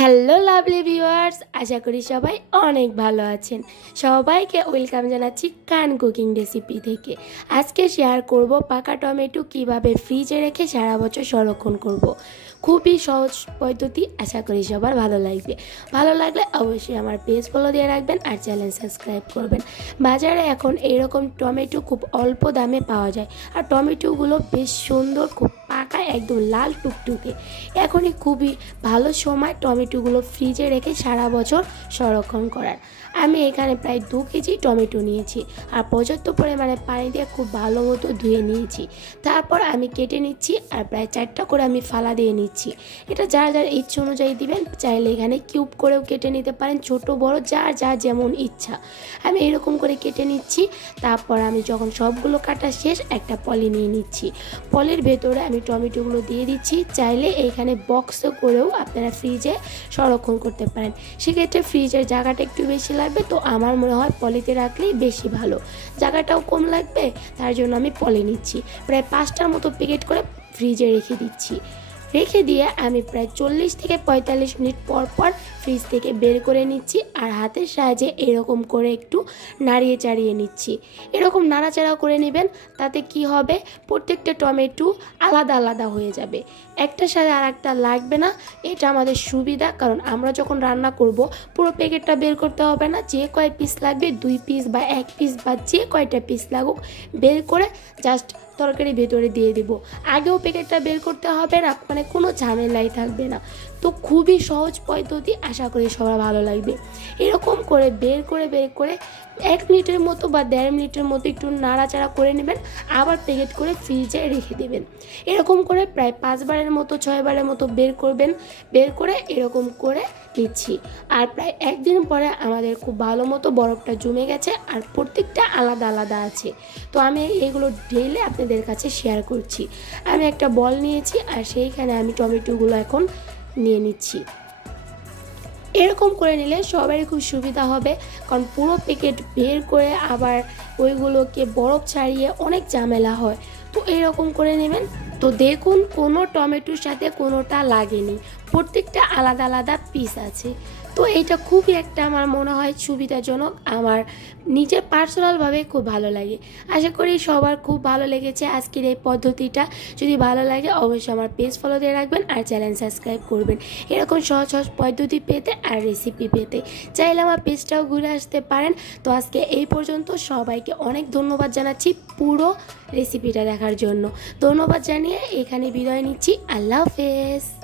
Hello lovely viewers, আশা করি সবাই অনেক ভালো আছেন। সবাইকে ওয়েলকাম জানাচ্ছি কান কুকিং রেসিপি থেকে। আজকে শেয়ার করব পাকা টমেটো কিভাবে ফ্রিজে রেখে সারা বছর সংরক্ষণ করব। খুবই সহজ পদ্ধতি, আশা করি সবার ভালো লাগবে। ভালো লাগলে অবশ্যই আমার পেজ ফলো দিয়ে রাখবেন আর চ্যানেল সাবস্ক্রাইব করবেন। বাজারে এখন এইরকম টমেটো খুব অল্প দামে পাওয়া যায়, আর টমেটোগুলো বেশ সুন্দর, খুব পাকা, একদম লাল টুকটুকে। এখনই খুবই ভালো সময় টমেটোগুলো ফ্রিজে রেখে সারা বছর সংরক্ষণ করার। আমি এখানে প্রায় 2 কেজি টমেটো নিয়েছি, আর পর্যাপ্ত পরিমাণে পানি দিয়ে খুব ভালো মতো ধুয়ে নিয়েছি। তারপর আমি কেটে নিচ্ছি, আর প্রায় 4টা করে আমি ফালা দিয়ে নিচ্ছি। এটা যার যার ইচ্ছা অনুযায়ী দিবেন, চাইলে এখানে কিউব করেও কেটে নিতে পারেন, ছোট বড় যার যার যেমন ইচ্ছা। আমি এরকম করে কেটে নিচ্ছি। তারপর আমি যখন সবগুলো কাটা শেষ, একটা পলি নিয়ে নিচ্ছি। পলির ভেতরে আমি টমেটোগুলো দিয়ে দিচ্ছি। চাইলে এইখানে বক্সে করেও আপনারা ফ্রিজে সংরক্ষণ করতে পারেন, সেক্ষেত্রে ফ্রিজের জায়গাটা একটু বেশি লাগবে, তো আমার মনে হয় পলিতে রাখলেই বেশি ভালো। জায়গাটাও কম লাগবে, তার জন্য আমি পলি নিচ্ছি। প্রায় 5টার মতো প্যাকেট করে ফ্রিজে রেখে দিচ্ছি। রেখে দিয়ে আমি প্রায় 40 থেকে 45 মিনিট পর পর ফ্রিজ থেকে বের করে নিচ্ছি, আর হাতের সাহায্যে এরকম করে একটু নাড়িয়ে চাড়িয়ে নিচ্ছি। এরকম নাড়াচাড়া করে নেবেন, তাতে কি হবে, প্রত্যেকটা টমেটো আলাদা আলাদা হয়ে যাবে, একটার সাথে আর একটা লাগবে না। এটা আমাদের সুবিধা, কারণ আমরা যখন রান্না করব পুরো প্যাকেটটা বের করতে হবে না। যে কয় পিস লাগবে, 2 পিস বা 1 পিস বা যে কয়টা পিস লাগুক, বের করে জাস্ট তরকারি ভেতরে দিয়ে দিব। আগেও প্যাকেটটা বের করতে হবে না, মানে কোনো ঝামেলাই থাকবে না। তো খুবই সহজ পদ্ধতি, আশা করি সবার ভালো লাগবে। এরকম করে বের করে 1 মিনিটের মতো বা 1.5 মিনিটের মতো একটু নাড়াচাড়া করে নেবেন, আবার প্যাকেট করে ফ্রিজে রেখে দেবেন। এরকম করে প্রায় 5 বারের মতো 6 বারের মতো বের করবেন। বের করে এরকম করে নিচ্ছি, আর প্রায় 1 দিন পরে আমাদের খুব ভালো মতো বরফটা জমে গেছে, আর প্রত্যেকটা আলাদা আলাদা আছে। তো আমি এগুলো ঢেলে আপনাদের কাছে শেয়ার করছি। আমি একটা বল নিয়েছি, আর সেইখানে আমি টমেটোগুলো এখন নিয়ে নিচ্ছি। এরকম করে নিলে সবারই খুব সুবিধা হবে, কারণ পুরো প্যাকেট বের করে আবার ওইগুলোকে বরফ ছাড়িয়ে অনেক ঝামেলা হয়। তো এরকম করে নেবেন। তো দেখুন, কোনো টমেটোর সাথে কোনোটা লাগেনি, প্রত্যেকটা আলাদা আলাদা পিস আছে। তো এইটা খুবই একটা আমার মনে হয় সুবিধাজনক, আমার নিজের পার্সোনালভাবে খুব ভালো লাগে। আশা করি সবার খুব ভালো লেগেছে আজকের এই পদ্ধতিটা। যদি ভালো লাগে অবশ্যই আমার পেজ ফলো দিয়ে রাখবেন আর চ্যানেল সাবস্ক্রাইব করবেন। এরকম সহজ সহজ পদ্ধতি পেতে আর রেসিপি পেতে চাইলে আমার পেজটাও ঘুরে আসতে পারেন। তো আজকে এই পর্যন্ত, সবাইকে অনেক ধন্যবাদ জানাচ্ছি পুরো রেসিপিটা দেখার জন্য। ধন্যবাদ জানিয়ে এখানে বিদায় নিচ্ছি। আল্লাহ হাফেজ।